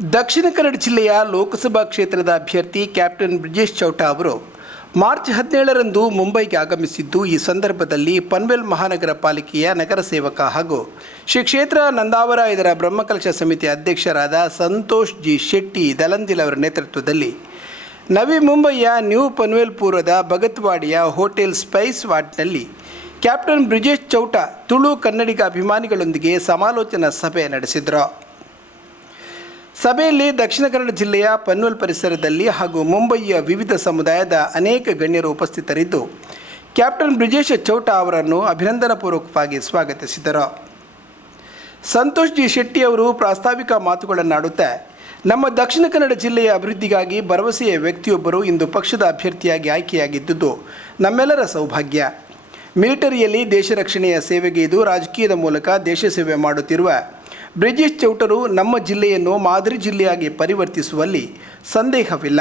ದಕ್ಷಿಣ ಕನ್ನಡ ಜಿಲ್ಲೆಯ ಲೋಕಸಭಾ ಕ್ಷೇತ್ರದ ಅಭ್ಯರ್ಥಿ ಕ್ಯಾಪ್ಟನ್ ಬ್ರಿಜೇಶ್ ಚೌಟಾ ಅವರು ಮಾರ್ಚ್ ಹದಿನೇಳರಂದು ಮುಂಬೈಗೆ ಆಗಮಿಸಿದ್ದು ಈ ಸಂದರ್ಭದಲ್ಲಿ ಪನ್ವೆಲ್ ಮಹಾನಗರ ಪಾಲಿಕೆಯ ನಗರ ಸೇವಕ ಹಾಗೂ ಶ್ರೀ ಕ್ಷೇತ್ರ ನಂದಾವರ ಇದರ ಬ್ರಹ್ಮಕಲಶ ಸಮಿತಿ ಅಧ್ಯಕ್ಷರಾದ ಸಂತೋಷ್ ಜಿ ಶೆಟ್ಟಿ ದಲಂದಿಲ್ ಅವರ ನೇತೃತ್ವದಲ್ಲಿ ನವಿ ಮುಂಬೈಯ ನ್ಯೂ ಪನ್ವೇಲ್ಪುರದ ಭಗತ್ವಾಡಿಯ ಹೋಟೆಲ್ ಸ್ಪೈಸ್ ವಾಟ್ನಲ್ಲಿ ಕ್ಯಾಪ್ಟನ್ ಬ್ರಿಜೇಶ್ ಚೌಟಾ ತುಳು ಕನ್ನಡಿಗ ಅಭಿಮಾನಿಗಳೊಂದಿಗೆ ಸಮಾಲೋಚನಾ ಸಭೆ ನಡೆಸಿದರು. ಸಭೆಯಲ್ಲಿ ದಕ್ಷಿಣ ಕನ್ನಡ ಜಿಲ್ಲೆಯ ಪನ್ವಲ್ ಪರಿಸರದಲ್ಲಿ ಹಾಗೂ ಮುಂಬಯಿಯ ವಿವಿಧ ಸಮುದಾಯದ ಅನೇಕ ಗಣ್ಯರು ಉಪಸ್ಥಿತರಿದ್ದು, ಕ್ಯಾಪ್ಟನ್ ಬ್ರಿಜೇಶ್ ಚೌಟ ಅವರನ್ನು ಅಭಿನಂದನಪೂರ್ವಕವಾಗಿ ಸ್ವಾಗತಿಸಿದರು. ಸಂತೋಷ್ ಜಿ ಶೆಟ್ಟಿ ಅವರು ಪ್ರಾಸ್ತಾವಿಕ ಮಾತುಗಳನ್ನಾಡುತ್ತಾ, ನಮ್ಮ ದಕ್ಷಿಣ ಕನ್ನಡ ಜಿಲ್ಲೆಯ ಅಭಿವೃದ್ಧಿಗಾಗಿ ಭರವಸೆಯ ವ್ಯಕ್ತಿಯೊಬ್ಬರು ಇಂದು ಪಕ್ಷದ ಅಭ್ಯರ್ಥಿಯಾಗಿ ಆಯ್ಕೆಯಾಗಿದ್ದುದು ನಮ್ಮೆಲ್ಲರ ಸೌಭಾಗ್ಯ. ಮಿಲಿಟರಿಯಲ್ಲಿ ದೇಶ ರಕ್ಷಣೆಯ ಸೇವೆಗೆ ಇದು ರಾಜಕೀಯದ ಮೂಲಕ ದೇಶ ಸೇವೆ ಮಾಡುತ್ತಿರುವ ಬ್ರಿಜೇಶ್ ಚೌಟರು ನಮ್ಮ ಜಿಲ್ಲೆಯನ್ನು ಮಾದರಿ ಜಿಲ್ಲೆಯಾಗಿ ಪರಿವರ್ತಿಸುವಲ್ಲಿ ಸಂದೇಹವಿಲ್ಲ.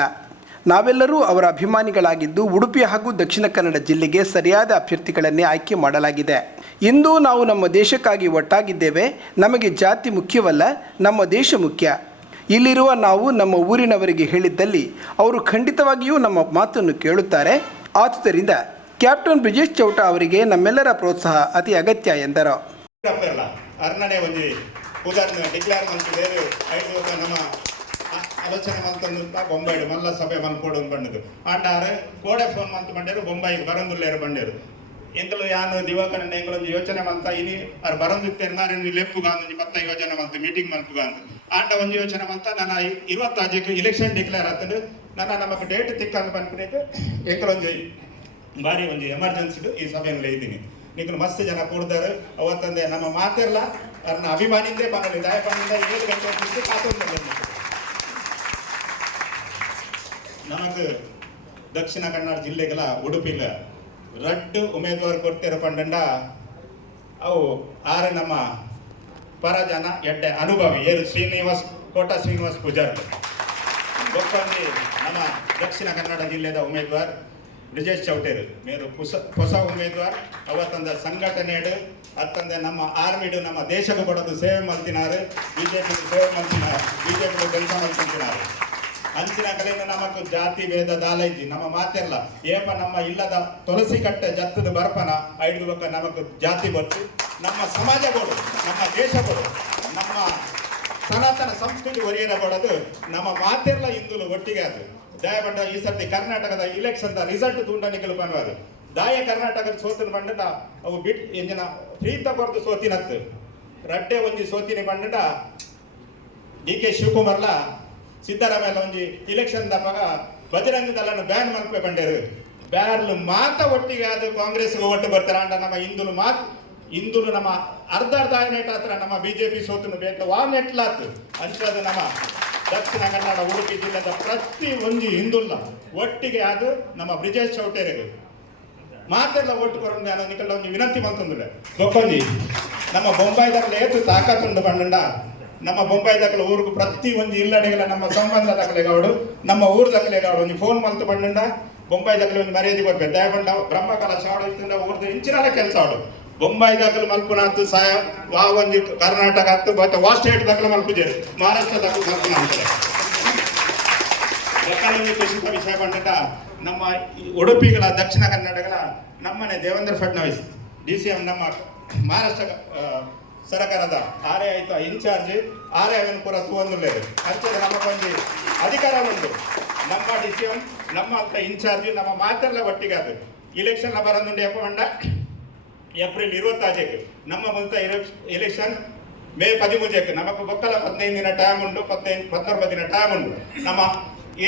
ನಾವೆಲ್ಲರೂ ಅವರ ಅಭಿಮಾನಿಗಳಾಗಿದ್ದು ಉಡುಪಿ ಹಾಗೂ ದಕ್ಷಿಣ ಕನ್ನಡ ಜಿಲ್ಲೆಗೆ ಸರಿಯಾದ ಅಭ್ಯರ್ಥಿಗಳನ್ನೇ ಆಯ್ಕೆ ಮಾಡಲಾಗಿದೆ. ಇಂದು ನಾವು ನಮ್ಮ ದೇಶಕ್ಕಾಗಿ ಒಟ್ಟಾಗಿದ್ದೇವೆ. ನಮಗೆ ಜಾತಿ ಮುಖ್ಯವಲ್ಲ, ನಮ್ಮ ದೇಶ ಮುಖ್ಯ. ಇಲ್ಲಿರುವ ನಾವು ನಮ್ಮ ಊರಿನವರಿಗೆ ಹೇಳಿದ್ದಲ್ಲಿ ಅವರು ಖಂಡಿತವಾಗಿಯೂ ನಮ್ಮ ಮಾತನ್ನು ಕೇಳುತ್ತಾರೆ. ಆದುದರಿಂದ ಕ್ಯಾಪ್ಟನ್ ಬ್ರಿಜೇಶ್ ಚೌಟ ಅವರಿಗೆ ನಮ್ಮೆಲ್ಲರ ಪ್ರೋತ್ಸಾಹ ಅತಿ ಅಗತ್ಯ ಎಂದರು. ಉದಾಹರಣೆ ಡಿಕ್ಲೇರ್ ಮಲ್ತಿದ್ದೇರು ಐದು ನಮ್ಮ ಆಲೋಚನೆ ಮಲ್ತಂದು ಬೊಂಬೈಡು ಮಲ್ಲ ಸಭೆ ಮಲ್ಪೋಡು ಬಂಡದು ಆಂಡಾರು ಕೋಡೆ ಫೋನ್ ಮಂತ್ ಬಂಡೇರು ಬೊಂಬೈಗೆ ಬರಂದುಲ್ಲೇರು ಬಂಡೇರು ಎಂಕಲು ಯಾನು ದಿವಾಕರಣ ಎಂಗಳೊಂದು ಯೋಚನೆ ಮಂತ ಇನಿ, ಅವ್ರು ಬರಂದಿತ್ತೇರು ನಾನು ಲೆಪ್ಪುಗಾಂದು ಮತ್ತ ಯೋಜನೆ ಮಂತ ಮೀಟಿಂಗ್ ಮಲ್ಪುಗಾಂದು ಆಂಡ ಒಂದು ಯೋಚನೆ ಮಂತ ನನ್ನ ಇರುವತ್ತಾಜಕ್ಕೆ ಇಲೆಕ್ಷನ್ ಡಿಕ್ಲೇರ್ ಆತಂದ್ರೆ ನನ್ನ ನಮಗೆ ಡೇಟ್ ತಿಕ್ಕಂದು ಬಂದ್ಬಿಟ್ಟು ಎಂಕಲೊಂದು ಬಾರಿ ಒಂದು ಎಮರ್ಜೆನ್ಸಿ ಈ ಸಭೆಯಲ್ಲಿ ಇದ್ದೀನಿ. ನಿಖಲು ಮಸ್ತ್ ಜನ ಕೂಡ್ದಾರೆ. ಅವತ್ತಂದೆ ನಮ್ಮ ಮಾತಿರಲ್ಲ ಅವ್ರನ್ನ ಅಭಿಮಾನಿಂದೇ ಬಂದಲ್ಲಿ ದಯಪಂದಿಂದ ಏಳು ಗಂಟೆ ಬಿಟ್ಟು ಕಾತೊಂದು ನಮಕ್ ದಕ್ಷಿಣ ಕನ್ನಡ ಜಿಲ್ಲೆಗಳ ಉಡುಪಿಲ ರಡ್ಡು ಉಮೇದುವಾರ ಕೊಡ್ತಿರೋ ಪಂಡಂಡ ಅವು ಆರೆ ನಮ್ಮ ಪರಜನ ಎಡ್ಡೆ ಅನುಭವಿ ಏರು ಶ್ರೀನಿವಾಸ್ ಕೋಟ ಶ್ರೀನಿವಾಸ್ ಪೂಜಾರಿ ಗೊತ್ತೊಂದು ನಮ್ಮ ದಕ್ಷಿಣ ಕನ್ನಡ ಜಿಲ್ಲೆದ ಉಮೇದುವಾರ್ ಬ್ರಿಜೇಶ್ ಚೌಟೇರ್ ಮೇರು ಹೊಸ ಹೊಸ ಉಮೇದ್ವಾರ್, ಅವತ್ತಂದ ಸಂಘಟನೆಡು ಅತ್ತಂದ ನಮ್ಮ ಆರ್ಮಿಡು ನಮ್ಮ ದೇಶಕ್ಕೆ ಕೊಡೋದು ಸೇವೆ ಮಲ್ತಿನಾರು ಬಿಜೆಪಿ ಸೇವೆ ಮಲ್ತಿನಾರು ಬಿಜೆಪಿ ಕೆಲಸ ಮಲ್ತಿನಾರು ಅಂಚಿನ ಕಲೆಯಿಂದ ನಮಕ್ ಜಾತಿ, ಭೇದ, ದಾಲೈಜಿ, ನಮ್ಮ ಮಾತೆಲ್ಲ, ಏಪ ನಮ್ಮ ಇಲ್ಲದ ತುಳಸಿ ಕಟ್ಟೆ ಜತ್ತದ ಬರ್ಪನ ಐದು ಬಕ್ಕ ನಮಕ್ ಜಾತಿ ಬರ್ತು. ನಮ್ಮ ಸಮಾಜ ಕೊಡು ನಮ್ಮ ದೇಶ ಕೊಡು ನಮ್ಮ ಸನಾತನ ಸಂಸ್ಕೃತಿ ಒರಿಯನ ಕೊಡೋದು ನಮ್ಮ ಮಾತೆಲ್ಲ ಇಂದುಲು ಒಟ್ಟಿಗೆ ಅದು ದಯಪಂಡ ಈ ಸರ್ತಿ ಕರ್ನಾಟಕದ ಇಲೆಕ್ಷನ್ ರಿಸಲ್ಟ್ ತುಂಡ ಕೆಲವು ಪನ್ವಾರು ದಾಯ ಕರ್ನಾಟಕದ ಸೋತಿನ ಬಂಡಟ ಅವು ಬಿಟ್ ಎಂಜಿನ ಪ್ರೀತ ಕೊರದು ಸೋತಿನತ್ತು. ರಡ್ಡೆ ಒಂಜಿ ಸೋತಿನಿ ಬಂಡಟ ಡಿ ಕೆ ಶಿವಕುಮಾರ್ಲ ಸಿದ್ದರಾಮಯ್ಯ ಒಂಜಿ ಇಲೆಕ್ಷನ್ ದಪ್ಪಾಗ ಬಜರಂಗ ದಳನ ಬ್ಯಾನ್ ಮಲ್ಪೆ ಬಂಡೇರು ಬ್ಯಾರ್ಲು ಮಾತ ಒಟ್ಟಿಗೆ ಅದು ಕಾಂಗ್ರೆಸ್ಗೆ ಒಟ್ಟು ಬರ್ತಾರೆ. ಅಂಡ ನಮ್ಮ ಹಿಂದುಲು ಮಾತ್ ಇಂದುಲು ನಮ್ಮ ಅರ್ಧ ಅರ್ಧ ನೆಟ್ ಹತ್ರ ನಮ್ಮ ಬಿಜೆಪಿ ಸೋತನು ಬೇಕು. ವಾ ನೆಟ್ಲಾತು ಅಂಚದು ನಮ್ಮ ದಕ್ಷಿಣ ಕನ್ನಡ ಉಡುಪಿ ಜಿಲ್ಲೆದ ಪ್ರತಿ ಒಂದು ಹಿಂದುಲ್ಲ ಒಟ್ಟಿಗೆ ಅದು ನಮ್ಮ ಬ್ರಿಜೇಶ್ ಚೌಟೇರಿಗೆ ಮಾತೆಲ್ಲ ಒಟ್ಟು ಕೊರಂದೆ ಅನ್ನೋ ನಿಕಲ್ ಒಂದು ವಿನಂತಿ ಬಂತಂದ್ರೆ ಗೊಕ್ಕೊಂಜಿ ನಮ್ಮ ಬೊಂಬಾಯಿದಾಗಲ ಏತು ತಾಕತ್ತುಂಡು ಬಂಡ ನಮ್ಮ ಬೊಂಬಾಯಿದಾಗಲ ಊರಿಗೆ ಪ್ರತಿ ಒಂದು ಇಲ್ಲಡೆಗಳ ನಮ್ಮ ಸಂಬಂಧ ದಾಖಲೆಗೌಡು ನಮ್ಮ ಊರು ದಾಖಲೆಗೌಡು ಒಂದು ಫೋನ್ ಬಂಡ ಬೊಂಬಾಯಿ ದಾಖಲೆ ಒಂದು ಮರ್ಯಾದೆ ಕೊಡ್ಬೇಕು. ದಯಬಂಡ, ಬ್ರಹ್ಮಕಲ ಶಾವಡು ಇತ್ತಿಂದ ಊರ್ದು ಇಂಚಿನ ಕೆಲಸ ಆಡು. ಬೊಂಬಾಯಿ ದಾಖಲೆ ಮಲ್ಪುನಾತು ಸಹ ವಾ ಒಂದು ಕರ್ನಾಟಕ ಹತ್ತು ಬಟ್ ವಾ ಸ್ಟೇಟ್ ದಾಖಲು ಮಲ್ಪುಜೇರು ಮಹಾರಾಷ್ಟ್ರ ದಾಖಲೆ ಮಲ್ಪುನಾಗ್ತಾರೆ ಒಕ್ಕಲಲ್ಲಿ ಕುಸಿತ ವಿಷಯ ಬಂದಿದ್ದ ನಮ್ಮ ಉಡುಪಿಗಳ ದಕ್ಷಿಣ ಕರ್ನಾಟಕದ ನಮ್ಮನೆ Devendra Fadnavis, D C M ನಮ್ಮ ಮಹಾರಾಷ್ಟ್ರ ಸರ್ಕಾರದ ಆರ್ ಎ ಆಯ್ತು ಇನ್ಚಾರ್ಜ್ ಆರೇ ಅವನು ಪೂರ ತೂವೊಂದುಲ್ಲೆ ಅಂಚೆ ನಮಗೊಂದು ಅಧಿಕಾರ ಉಂಟು. ನಮ್ಮ ಡಿ ಸಿ ಎಂ, ನಮ್ಮ ಅಂತ ಇನ್ಚಾರ್ಜ್, ನಮ್ಮ ಮಾತೆಲ್ಲ ಒಟ್ಟಿಗೆ ಅದು. ಇಲೆಕ್ಷನ್ ಬರೋದು ಎಪ್ಪ ಬಂಡ ಏಪ್ರಿಲ್ ಇರುವತ್ತಾಜಕ್ಕೆ ನಮ್ಮ ಮುಂತ ಎಲೆಕ್ಷನ್ ಮೇ ಪದಿಮೂಜಕ್ಕೆ ನಮಗೆ ಗೊತ್ತಲ್ಲ, ಹದಿನೈದು ದಿನ ಟೈಮ್ ಉಂಟು, ಹದಿನೈದು ಹತ್ತೊಂಬತ್ತು ದಿನ ಟೈಮ್ ಉಂಟು. ನಮ್ಮ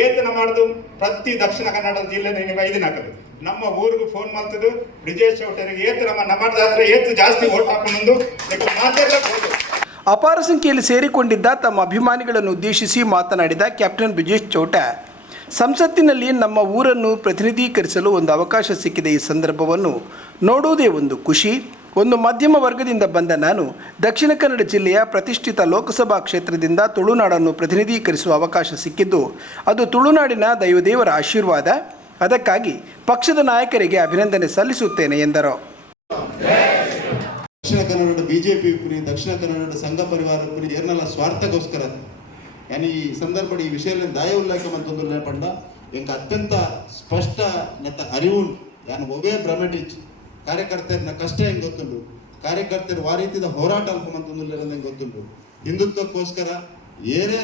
ಏತನ ಮಾಡುದು ಪ್ರತಿ ದಕ್ಷಿಣ ಕನ್ನಡ ಜಿಲ್ಲೆ ನಿಮಗೆ ಐದು ಹಾಕದು ನಮ್ಮ ಊರಿಗೂ ಫೋನ್ ಮಾಡ್ತದ್ದು, ಬ್ರಿಜೇಶ್ ಚೌಟರಿಗೆ ಏತು ನಮ್ಮ ನಮ್ಮದಾದ್ರೆ ಏತು ಜಾಸ್ತಿ ಓಟ್ ಹಾಕೊಂಡು ಮಾತಾಡ್ಲಕ್ಕೆ ಅಪಾರ ಸಂಖ್ಯೆಯಲ್ಲಿ ಸೇರಿಕೊಂಡಿದ್ದ ತಮ್ಮ ಅಭಿಮಾನಿಗಳನ್ನು ಉದ್ದೇಶಿಸಿ ಮಾತನಾಡಿದ ಕ್ಯಾಪ್ಟನ್ ಬ್ರಿಜೇಶ್ ಚೌಟ ಸಂಸತ್ತಿನಲ್ಲಿ ನಮ್ಮ ಊರನ್ನು ಪ್ರತಿನಿಧೀಕರಿಸಲು ಒಂದು ಅವಕಾಶ ಸಿಕ್ಕಿದೆ ಈ ಸಂದರ್ಭವನ್ನು ನೋಡುವುದೇ ಒಂದು ಖುಷಿ. ಒಂದು ಮಧ್ಯಮ ವರ್ಗದಿಂದ ಬಂದ ನಾನು ದಕ್ಷಿಣ ಕನ್ನಡ ಜಿಲ್ಲೆಯ ಪ್ರತಿಷ್ಠಿತ ಲೋಕಸಭಾ ಕ್ಷೇತ್ರದಿಂದ ತುಳುನಾಡನ್ನು ಪ್ರತಿನಿಧೀಕರಿಸುವ ಅವಕಾಶ ಸಿಕ್ಕಿದ್ದು, ಅದು ತುಳುನಾಡಿನ ದೈವದೇವರ ಆಶೀರ್ವಾದ. ಅದಕ್ಕಾಗಿ ಪಕ್ಷದ ನಾಯಕರಿಗೆ ಅಭಿನಂದನೆ ಸಲ್ಲಿಸುತ್ತೇನೆ ಎಂದರು. ದಕ್ಷಿಣ ಕನ್ನಡ ಬಿಜೆಪಿ ದಕ್ಷಿಣ ಕನ್ನಡ ಸಂಘ ಪರಿವಾರ ಪುರಿ, ಏರ್ನಲ್ಲ ಸ್ವಾರ್ಥಕ್ಕೋಸ್ಕರ. ಯಾನಿ ಈ ಸಂದರ್ಭ ಈ ವಿಷಯ ದಾಯ ಉಲ್ಲೇಖ ಮಂತೊಂದುಲ್ಲ ಪಂಡ ಎಂಕ ಅತ್ಯಂತ ಸ್ಪಷ್ಟ ನೆತ್ತ ಅರಿವು ಯಾನು ಒವೇ ಭ್ರಮಟಿಚ್ ಕಾರ್ಯಕರ್ತರ ಕಷ್ಟ ಹೆಂಗ್ ಗೊತ್ತುಂಡು ಕಾರ್ಯಕರ್ತರು ಆ ರೀತಿಯ ಹೋರಾಟ ಅಲ್ಪ ಹೆಂಗೆ ಗೊತ್ತುಂಡು ಹಿಂದುತ್ವಕ್ಕೋಸ್ಕರ ಏರೇ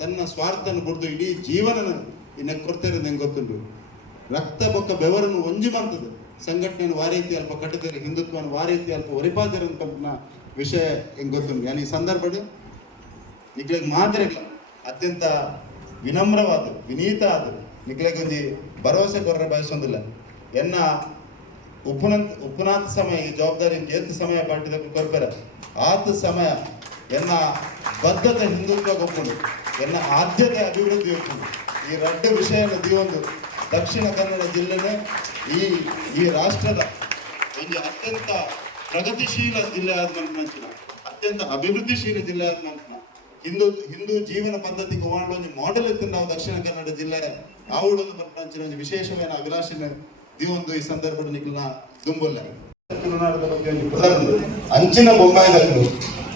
ತನ್ನ ಸ್ವಾರ್ಥನ ಕೊಡ್ದು ಇಡೀ ಜೀವನನ ಇನ್ನ ಕೊಡ್ತಾರೆ ಹೆಂಗ್ ಗೊತ್ತುಂಡು ರಕ್ತ ಬೊಕ್ಕ ಬೆವರನ್ನು ಒಂಜಿ ಮಂತದ ಸಂಘಟನೆಯನ್ನು ವಾ ರೀತಿ ಅಲ್ಪ ಕಟ್ಟಿದ್ದಾರೆ ಹಿಂದುತ್ವನ ವಾ ರೀತಿ ಅಲ್ಪ ಒರಿಪಾದಿರೋ ವಿಷಯ ಹೆಂಗ್ ಗೊತ್ತುಂಡು ಯಾನ್ ಈ ಸಂದರ್ಭಡು ನಿಕ್ಲೆಗ್ ಇಲ್ಲ. ಅತ್ಯಂತ ವಿನಮ್ರವಾದ ವಿನೀತ ಆದರು ನಿಕ್ಲೆಗ್ ಒಂಜಿ ಭರವಸೆ ಕೊರ್ರೆ ಬಯಸೊಂದಿಲ್ಲ ಎನ್ನ ಉಪನಂತ ಉಪನಾಂತ ಸಮಯ, ಈ ಜವಾಬ್ದಾರಿ ಏತ್ ಸಮಯ ಪಾಟಿದ ಕೊರ್ಪೆರ ಆತ ಸಮಯ ಎನ್ನ ಬದ್ಧತೆ ಹಿಂದುತ್ವ ಒಪ್ಪುಂಡು ಎನ್ನ ಆದ್ಯತೆ, ಅಭಿವೃದ್ಧಿ ಒಪ್ಪುಂಡು ಈ ರಡ್ಡ ವಿಷಯನ ದಿವೊಂದು ದಕ್ಷಿಣ ಕನ್ನಡ ಜಿಲ್ಲೆನೆ ಈ ಈ ರಾಷ್ಟ್ರದ ಒಂದು ಅತ್ಯಂತ ಪ್ರಗತಿಶೀಲ ಜಿಲ್ಲೆ ಆದ ನಂತರ ಅತ್ಯಂತ ಅಭಿವೃದ್ಧಿಶೀಲ ಜಿಲ್ಲೆ ಆದ ಹಿಂದೂ ಹಿಂದೂ ಜೀವನ ಪದ್ಧತಿಗೆ ಒಂದು ಮಾಡೆಲ್ ಇತ್ತು ನಾವು ದಕ್ಷಿಣ ಕನ್ನಡ ಜಿಲ್ಲೆ ಆವುಡೊಂದು ಬರ್ಪಂಚಿನ ಒಂದು ವಿಶೇಷವೇನ ಅಭಿಲಾಷೆನ ದಿವೊಂದು ಈ ಸಂದರ್ಭದಲ್ಲಿ ನಿಖಿಲ್ನ ದುಂಬುಲ್ಲ ತುಳುನಾಡದ ಬಗ್ಗೆ ಒಂದು ಅಂಚಿನ ಬೊಂಬಾಯಿದಲ್ಲಿ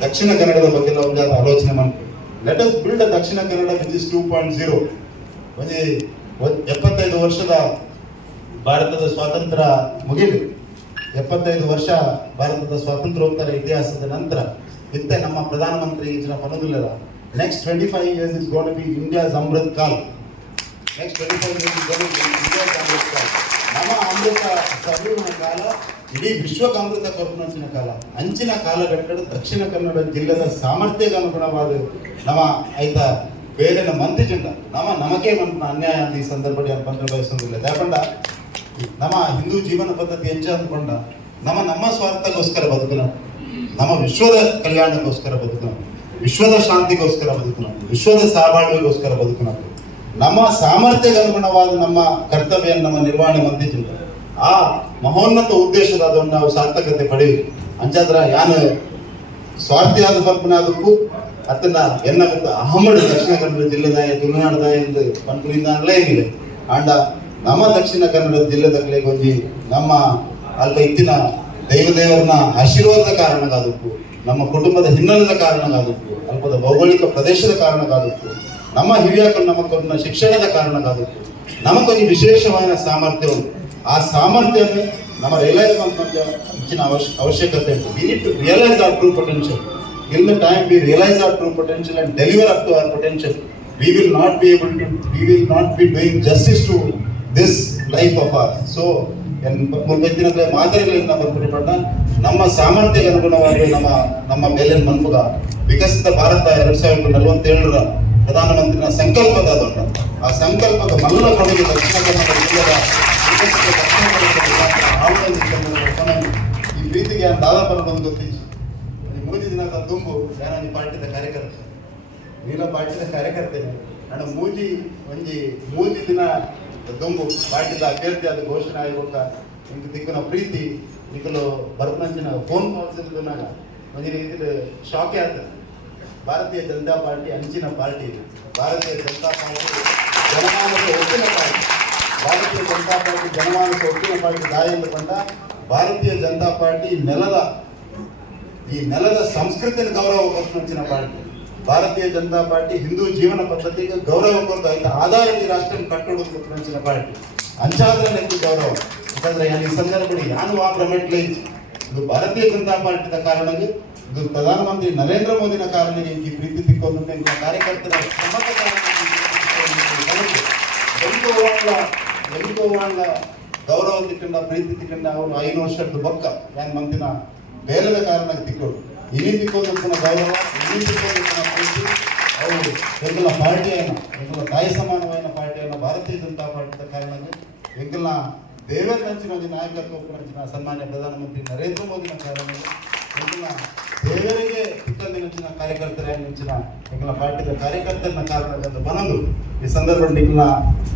ದಕ್ಷಿಣ ಕನ್ನಡದ ಬಗ್ಗೆ ನಾವು ಒಂದು ಆಲೋಚನೆ ಮಾಡ್ತೀವಿ. Let us build Dakshina Kannada which is two point zero ಒಂದು ಒಂದ್- ಎಪ್ಪತ್ತೈದು ವರ್ಷದ ಭಾರತದ ಸ್ವಾತಂತ್ರ್ಯ ಮುಗಿಲು. ಎಪ್ಪತ್ತೈದು ವರ್ಷ ಭಾರತದ ಸ್ವಾತಂತ್ರ್ಯೋತ್ತರ ಇತಿಹಾಸದ ನಂತರ ಇತ್ತೆ ನಮ್ಮ ಪ್ರಧಾನಮಂತ್ರಿ ಈಗಿನ ಪನದಿಲ್ಲದ next twenty five years is gone be India's Amrit Kaal next twenty five years is gone be India's Amrit Kaal ನಮ್ಮ ಅಮೃತ ಕರುವಿನ ಕಾಲ ಇಡೀ ವಿಶ್ವಕ್ಕೆ ಅಮೃತ ಕರುವಿನ ಕಾಲ ಅಂಚಿನ ಕಾಲಘಟ್ಟದ ದಕ್ಷಿಣ ಕನ್ನಡ ಜಿಲ್ಲೆದ ಸಾಮರ್ಥ್ಯಕ್ಕೆ ಅನುಗುಣವಾದ ನಮ್ಮ ಐತ ಬೇರೆನ ಮಂತ್ರಿ ಜಂಡ ನಮ್ಮ ನಮಕೆ ಮಂತ್ರ ಅನ್ಯಾಯ ಅಂತ ಈ ಸಂದರ್ಭದಲ್ಲಿ ಅಂತ ಬಂದ್ರೆ ಬಯಸೋದಿಲ್ಲ ಯಾಕಂಡ ನಮ್ಮ ಹಿಂದೂ ಜೀವನ ಪದ್ಧತಿ ಎಂಚ ಅಂದ್ಕೊಂಡ ನಮ್ಮ ನಮ್ಮ ಸ್ವಾರ್ಥಕ್ಕೋಸ್ಕರ ಬದುಕುನ ನಮ್ಮ ವಿಶ್ವದ ಕಲ್ಯಾಣಕ್ಕೋಸ್ಕರ ಬದುಕುನ ವಿಶ್ವದ ಶಾಂತಿಗೋಸ್ಕರ ಬದುಕುನ ವಿಶ್ವದ ಸಹಬಾಳ್ವೆಗೋಸ್ಕರ ಬದುಕುನ ನಮ್ಮ ಸಾಮರ್ಥ್ಯಕ್ಕೆ ಅನುಗುಣವಾದ ನಮ್ಮ ಕರ್ತವ್ಯ ನಮ್ಮ ನಿರ್ವಹಣೆ ಮಂದಿದ್ದು ಆ ಮಹೋನ್ನತ ಉದ್ದೇಶದ ಅದನ್ನು ನಾವು ಸಾರ್ಥಕತೆ ಪಡೆಯುವುದು. ಅಂಚಾದ್ರ ಯಾನು ಸ್ವಾರ್ಥಿಯಾದ ಪಂಪನಾದಕ್ಕೂ ಅತನ ಎನ್ನ ಅಹಮಡ್ ದಕ್ಷಿಣ ಕನ್ನಡ ಜಿಲ್ಲೆದಾಯ ತುಳುನಾಡದಾಯ ಎಂದು ಪಂಪನಿಂದ ಅಲ್ಲೇ ಆಂಡ ನಮ್ಮ ದಕ್ಷಿಣ ಕನ್ನಡ ಜಿಲ್ಲೆದಾಗಲೇ ಒಂಜಿ ನಮ್ಮ ಅಲ್ಪ ಇತ್ತಿನ ದೈವದೇವರನ್ನ ಆಶೀರ್ವಾದದ ಕಾರಣಗಾದಕ್ಕೂ ನಮ್ಮ ಕುಟುಂಬದ ಹಿನ್ನೆಲೆದ ಕಾರಣಗಾದಕ್ಕೂ ಅಲ್ಪದ ಭೌಗೋಳಿಕ ಪ್ರದೇಶದ ಕಾರಣಗಾದಕ್ಕೂ ನಮ್ಮ ಹಿರಿಯಕರು ನಮಗೊಂದು ಶಿಕ್ಷಣದ ಕಾರಣಗಾದಕ್ಕೂ ನಮಗೊಂದು ವಿಶೇಷವಾದ ಸಾಮರ್ಥ್ಯ ಉಂಟು ಆ ಸಾಮರ್ಥ್ಯವನ್ನು ನಮ್ಮ ರಿಯಲೈಸ್ ಮಾಡ್ಕೊಂಡ ಹೆಚ್ಚಿನ ಅವಶ್ಯ ಅವಶ್ಯಕತೆ ಉಂಟು. We need to realise our true potential in the time time we realize our true potential and deliver to to our potential, will not be able to to, we will not be justice justice to this of our so ಮುಂದಿನ ಮುಂಬತ್ತಿನ ಬಂದ್ಬಿಟ್ಟು ಬರ್ಪಟ್ಟ ನಮ್ಮ ಸಾಮರ್ಥ್ಯಕ್ಕೆ ಅನುಗುಣವಾಗಿ ನಮ್ಮ ನಮ್ಮ ಮೇಲಿನ ಮನ್ಮುಗ ವಿಕಸಿತ ಭಾರತ ಎರಡ್ ಸಾವಿರದ ನಲವತ್ತೇಳರ ಪ್ರಧಾನಮಂತ್ರಿನ ಸಂಕಲ್ಪದ ದೊಡ್ಡ ಆ ಸಂಕಲ್ಪದ ಮಲ್ಲ ಕೊಡುಗೆ ದಕ್ಷಿಣ ಕನ್ನಡ ಜಿಲ್ಲೆಯ ವಿಕಸಿತ ದಕ್ಷಿಣ ಕನ್ನಡ ಈ ಪ್ರೀತಿಗೆ ದಾದಾಪರ ಬಂದು ಗೊತ್ತಿತ್ತು ಮೂರು ದಿನದ ತುಂಬು ನಾನು ಪಾರ್ಟಿದ ಕಾರ್ಯಕರ್ತ ನೀಲ ಪಾರ್ಟಿದ ಕಾರ್ಯಕರ್ತೆ ನಾನು ಮೂಜಿ, ಒಂಜಿ, ಮೂಜಿ ದಿನ ತುಂಬು ಪಾರ್ಟಿದ ಅಭ್ಯರ್ಥಿ ಆದ ಘೋಷಣೆ ಆಗಿರುವಾಗ ಇಂಕ ದಿಕ್ಕನ ಪ್ರೀತಿ ನಿಕಲು ಬರ್ಪಂಚಿನ ಫೋನ್ ಕಾಲ್ಸ್ ಇದ್ದನಾಗ ಒಂಜಿ ರೀತಿದ ಶಾಕೆ ಆತ ಭಾರತೀಯ ಜನತಾ ಪಾರ್ಟಿ ಅಂಚಿನ ಪಾರ್ಟಿ ಭಾರತೀಯ ಜನತಾ ಪಾರ್ಟಿ ಜನಮಾನಸ ಒಟ್ಟಿನ ಪಾರ್ಟಿ. ಭಾರತೀಯ ಜನತಾ ಪಾರ್ಟಿ ಜನಮಾನಸ ಒಟ್ಟಿನ ಪಾರ್ಟಿ ದಾಯಿಂದ ಬಂದ ಭಾರತೀಯ ಜನತಾ ಪಾರ್ಟಿ ನೆಲದ, ಈ ನೆಲದ ಸಂಸ್ಕೃತಿಯನ್ನು ಗೌರವ ಕೊಟ್ಟಿನ ಪಾರ್ಟಿ. ಭಾರತೀಯ ಜನತಾ ಪಾರ್ಟಿ ಹಿಂದೂ ಜೀವನ ಪದ್ಧತಿಗೆ ಗೌರವ ಕೊಡ್ತಾ ಇದ್ದ ಆಧಾರದಲ್ಲಿ ರಾಷ್ಟ್ರ ಕಟ್ಟೋದು ಮುಂಚಿನ ಪಾರ್ಟಿ. ಅಂಚಾದ್ರ ನೆಕ್ಕಿ ಗೌರವ. ಯಾಕಂದ್ರೆ ಈ ಸಂದರ್ಭದಲ್ಲಿ ಯಾನು ಆ ಪ್ರೈವೇಟ್ ಇದು ಭಾರತೀಯ ಜನತಾ ಪಾರ್ಟಿದ ಕಾರಣಗೆ ಇದು ಪ್ರಧಾನಮಂತ್ರಿ ನರೇಂದ್ರ ಮೋದಿನ ಕಾರಣಕ್ಕೆ ಈ ಪ್ರೀತಿ ತಿಕ್ಕೊಂಡು ಕಾರ್ಯಕರ್ತರ ಎಂಕೋವಾಂಡ ಗೌರವ ತಿಕ್ಕಂಡ, ಪ್ರೀತಿ ತಿಕ್ಕಂಡ ಅವರು ಐದು ವರ್ಷದ ಬಕ್ಕ. ಯಾನ್ ಮಂದಿನ ಬೇಲದ ಕಾರಣಕ್ಕೆ ತಿಕ್ಕೊಂಡು ಇನಿ ತಿಕ್ಕೋದಕ್ಕಿನ ಗೌರವ ಇನಿ ತಿಕ್ಕೋದಕ್ಕಿನ ಪ್ರೀತಿ ಅವರು ಎಂಕಲ ಪಾರ್ಟಿಯನ್ನು ಎಂಕಲ ತಾಯಿ ಸಮಾನವಾದ ಪಾರ್ಟಿಯನ್ನು, ಭಾರತೀಯ ಜನತಾ ಪಾರ್ಟಿದ ಕಾರಣಕ್ಕೆ ಎಂಕಲ ದೇವೇಂದ್ರ ಹಂಚಿನ ಒಂದು ನಾಯಕತ್ವ ಹಂಚಿನ ಸನ್ಮಾನ್ಯ ಪ್ರಧಾನಮಂತ್ರಿ ನರೇಂದ್ರ ಮೋದಿನ ಕಾರಣಕ್ಕೆ ಎಂಕಲ ದೇವರಿಗೆ ತಿಕ್ಕಂದಿನ ಕಾರ್ಯಕರ್ತರ ಹೆಂಚಿನ ಎಂಕಲ ಪಾರ್ಟಿದ ಕಾರ್ಯಕರ್ತರನ್ನ ಕಾರಣದಿಂದ ಬಂದು ಈ ಸಂದರ್ಭದಲ್ಲಿ ಎಂಕಲ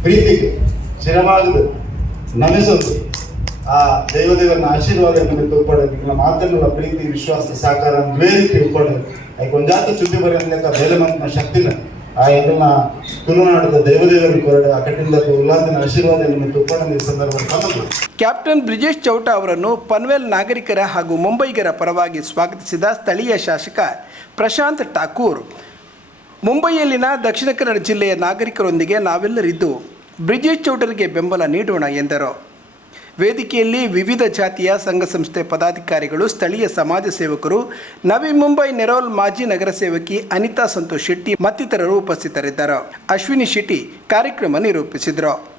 ಪ್ರೀತಿಗೆ ಚಿರವಾಗದು ನಮಿಸೋದು. ಆ ದೈವದೇವನ ಆಶೀರ್ವಾದ ನಿಮಗೆ ನಿಮ್ಮ ಮಾತನ್ನುಗಳ ಪ್ರೀತಿ, ವಿಶ್ವಾಸ, ಸಹಕಾರ ಬೇರೆ ತಿಳ್ಕೊಳ್ಳೋದು ಐ ಕೊಂಜಾತ ಚುದ್ದಿ ಬರೆಯಂತ ಅನ್ಲಕ್ಕ ಬೇರೆ ಮಂತ್ನ ಶಕ್ತಿನ? ಆ ಇದನ್ನ ತುಳುನಾಡದ ದೇವದೇವರ ಕೊರಡೆ, ಆ ಕಠಿಣದ ಉಲ್ಲಾದಿನ ಆಶೀರ್ವಾದ ನಿಮಗೆ ಸಂದರ್ಭದಲ್ಲಿ. ತಮ್ಮದು ಕ್ಯಾಪ್ಟನ್ ಬ್ರಿಜೇಶ್ ಚೌಟ ಅವರನ್ನು ಪನ್ವೆಲ್ ನಾಗರಿಕರ ಹಾಗೂ ಮುಂಬೈಗರ ಪರವಾಗಿ ಸ್ವಾಗತಿಸಿದ ಸ್ಥಳೀಯ ಶಾಸಕ ಪ್ರಶಾಂತ್ ಠಾಕೂರ್. ಮುಂಬೈಯಲ್ಲಿನ ದಕ್ಷಿಣ ಕನ್ನಡ ಜಿಲ್ಲೆಯ ನಾಗರಿಕರೊಂದಿಗೆ ನಾವೆಲ್ಲರಿದ್ದು ಬ್ರಿಜೇಶ್ ಚೌಟರಿಗೆ ಬೆಂಬಲ ನೀಡೋಣ ಎಂದರು. ವೇದಿಕೆಯಲ್ಲಿ ವಿವಿಧ ಜಾತಿಯ ಸಂಘ ಸಂಸ್ಥೆ ಪದಾಧಿಕಾರಿಗಳು, ಸ್ಥಳೀಯ ಸಮಾಜ ಸೇವಕರು, ನವಿ ಮುಂಬೈ ನೆರೋಲ್ ಮಾಜಿ ನಗರ ಸೇವಕಿ ಅನಿತಾ ಸಂತೋಷ್ ಶೆಟ್ಟಿ ಮತ್ತಿತರರು ಉಪಸ್ಥಿತರಿದ್ದರು. ಅಶ್ವಿನಿ ಶೆಟ್ಟಿ ಕಾರ್ಯಕ್ರಮ ನಿರೂಪಿಸಿದರು.